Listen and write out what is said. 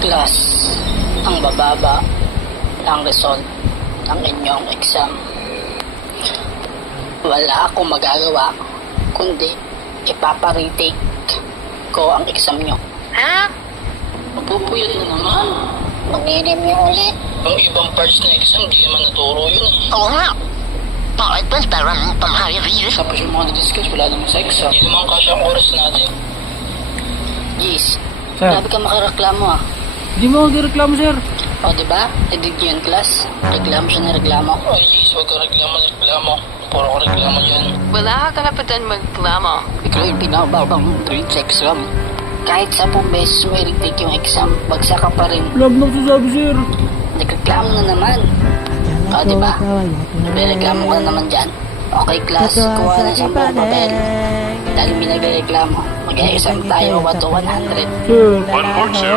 Class, ang bababa ng result ng inyong exam. Wala akong magagawa kundi ipapa-retake ko ang exam nyo. Ha? Mapupuyat na naman. Mag-inim niyo ulit. Ang ibang parts na exam, di naman naturo yun eh. Oo nga. Bakit ba parang pang-high-risk? Tapos yung mga na-discuss, wala naman sa exam. Hindi naman kasi ang oras natin. Jeez, Sir. grabe ka makareklamo ah. Di mo ako gireklamo, sir. O diba,edig nyo yung class. Reklamo siya na reklamo. Ay, jeez, huwag ka reklamo. Puro ko reklamo dyan. Wala ka karapatan magklamo. Ikaw yung pinakababang grade sa exam. Kahit 10 beses mo i-retake yung exam, bagsak ka pa rin. Love na sasabi, sir. Nagreklamo na naman. O diba, nagreklamo ka na naman dyan. Okay class, kuha na 10 papel. Dahil may nagreklamo, mag-exam tayo 1 to 100. Sir. One more, sir.